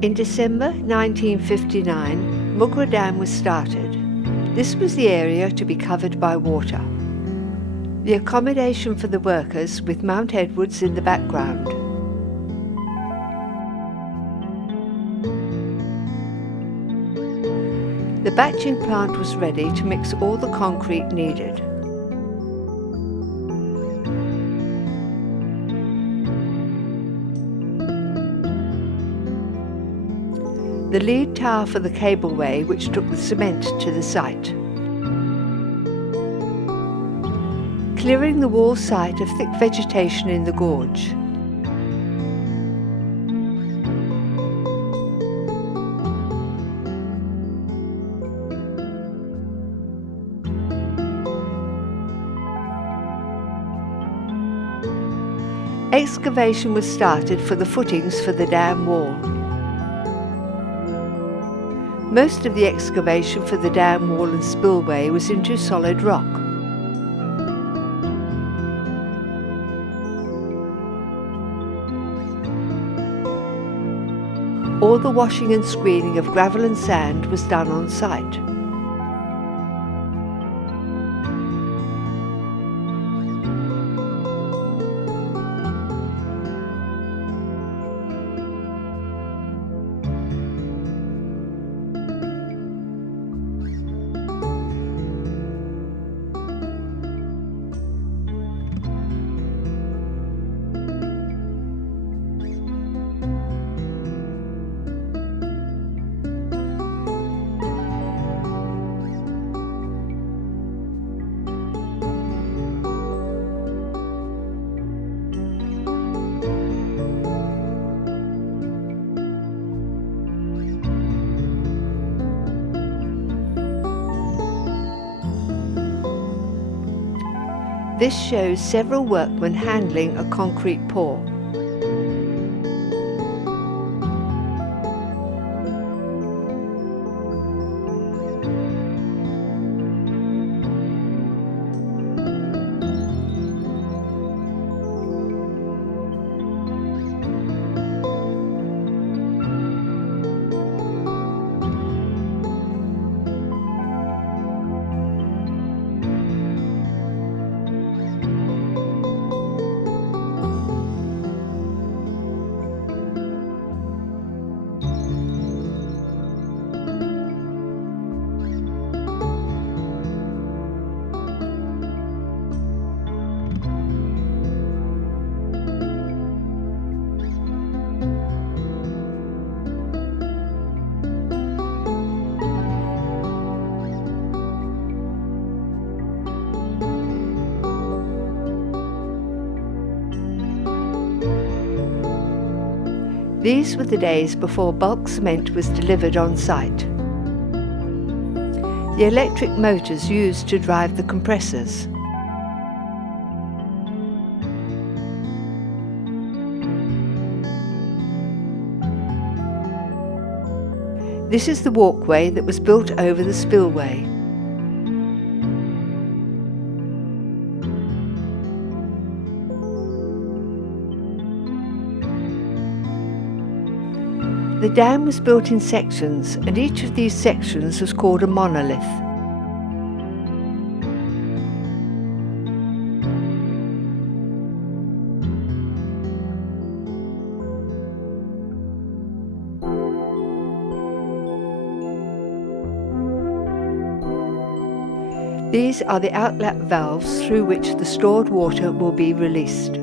In December 1959, Moogerah Dam was started. This was the area to be covered by water. The accommodation for the workers with Mount Edwards in the background. The batching plant was ready to mix all the concrete needed. The lead tower for the cableway which took the cement to the site. Clearing the wall site of thick vegetation in the gorge. Excavation was started for the footings for the dam wall. Most of the excavation for the dam wall and spillway was into solid rock. All the washing and screening of gravel and sand was done on site. This shows several workmen handling a concrete pour. These were the days before bulk cement was delivered on site. The electric motors used to drive the compressors. This is the walkway that was built over the spillway. The dam was built in sections, and each of these sections was called a monolith. These are the outlet valves through which the stored water will be released.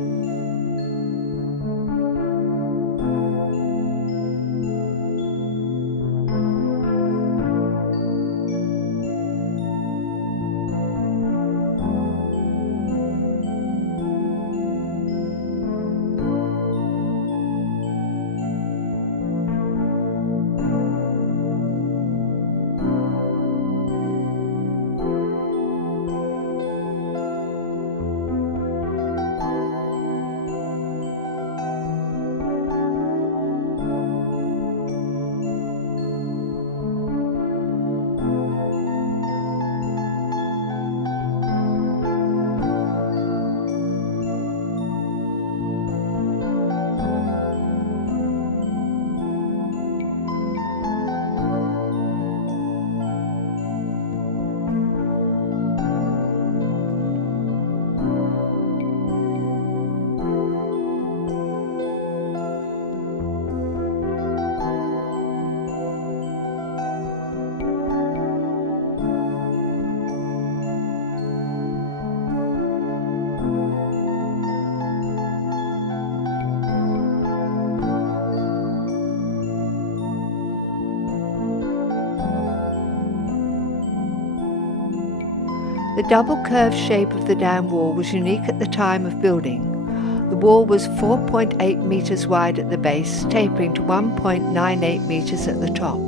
The double curved shape of the dam wall was unique at the time of building. The wall was 4.8 metres wide at the base, tapering to 1.98 metres at the top.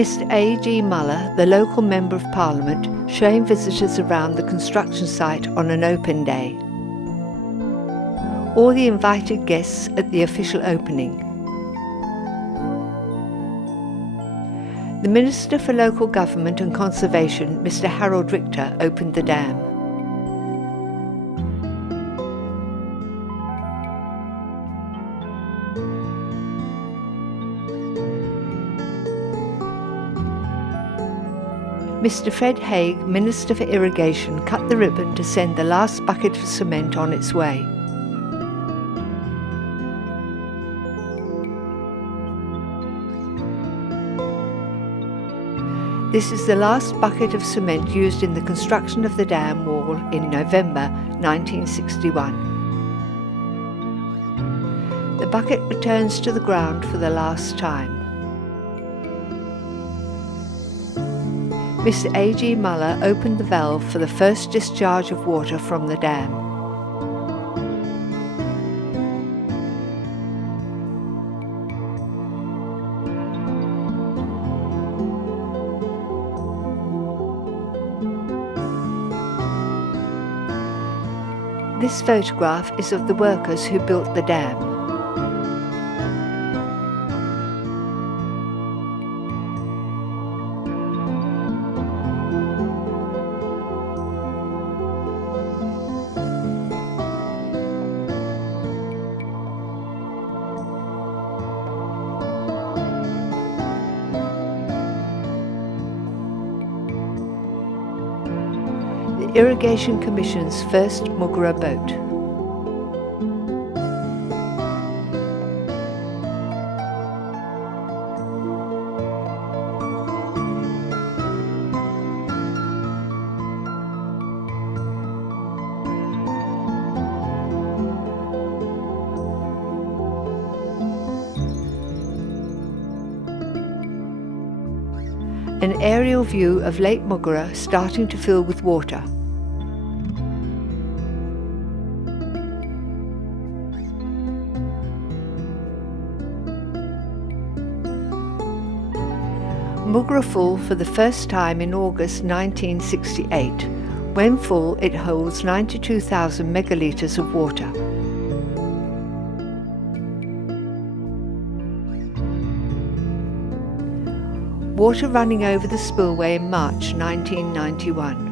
Mr. A. G. Muller, the local Member of Parliament, showing visitors around the construction site on an open day. All the invited guests at the official opening. The Minister for Local Government and Conservation, Mr. Harold Richter, opened the dam. Mr. Fred Haig, Minister for Irrigation, cut the ribbon to send the last bucket of cement on its way. This is the last bucket of cement used in the construction of the dam wall in November 1961. The bucket returns to the ground for the last time. Mr. A. G. Muller opened the valve for the first discharge of water from the dam. This photograph is of the workers who built the dam. The Irrigation Commission's first Moogerah boat. An aerial view of Lake Moogerah starting to fill with water. Moogerah full for the first time in August 1968. When full, it holds 92,000 megalitres of water. Water running over the spillway in March 1991.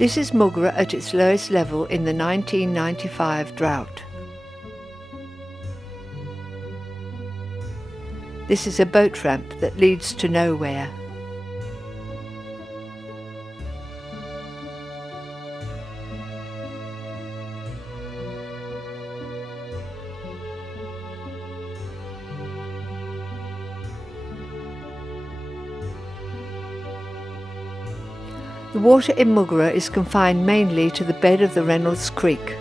This is Moogerah at its lowest level in the 1995 drought. This is a boat ramp that leads to nowhere. The water in Moogerah is confined mainly to the bed of the Reynolds Creek.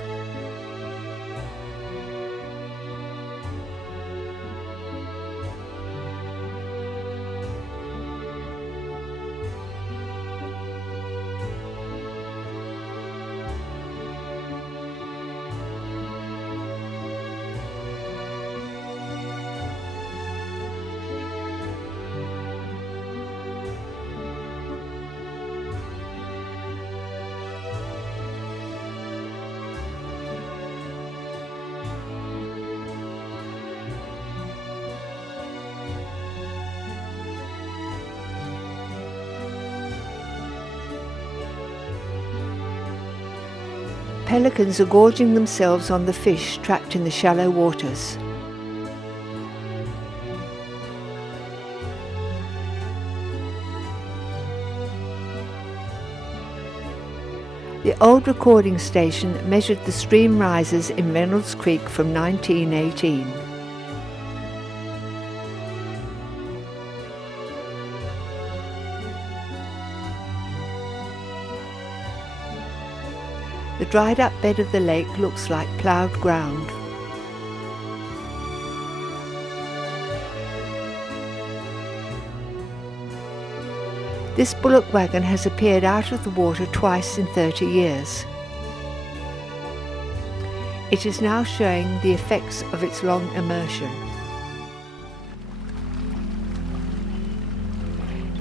Pelicans are gorging themselves on the fish trapped in the shallow waters. The old recording station measured the stream rises in Reynolds Creek from 1918. The dried up bed of the lake looks like ploughed ground. This bullock wagon has appeared out of the water twice in 30 years. It is now showing the effects of its long immersion.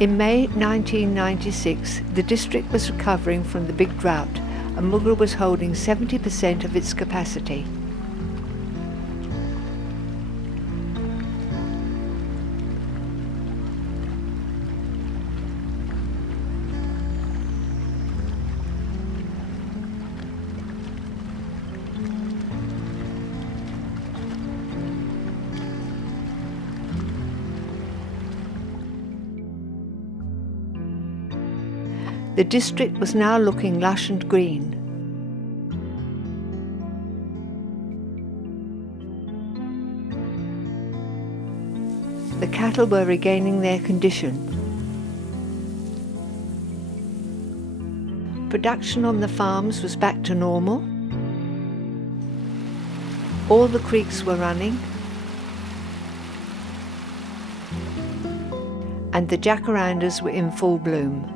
In May 1996, the district was recovering from the big drought, and Moogerah was holding 70% of its capacity. The district was now looking lush and green. The cattle were regaining their condition. Production on the farms was back to normal. All the creeks were running. And the jacarandas were in full bloom.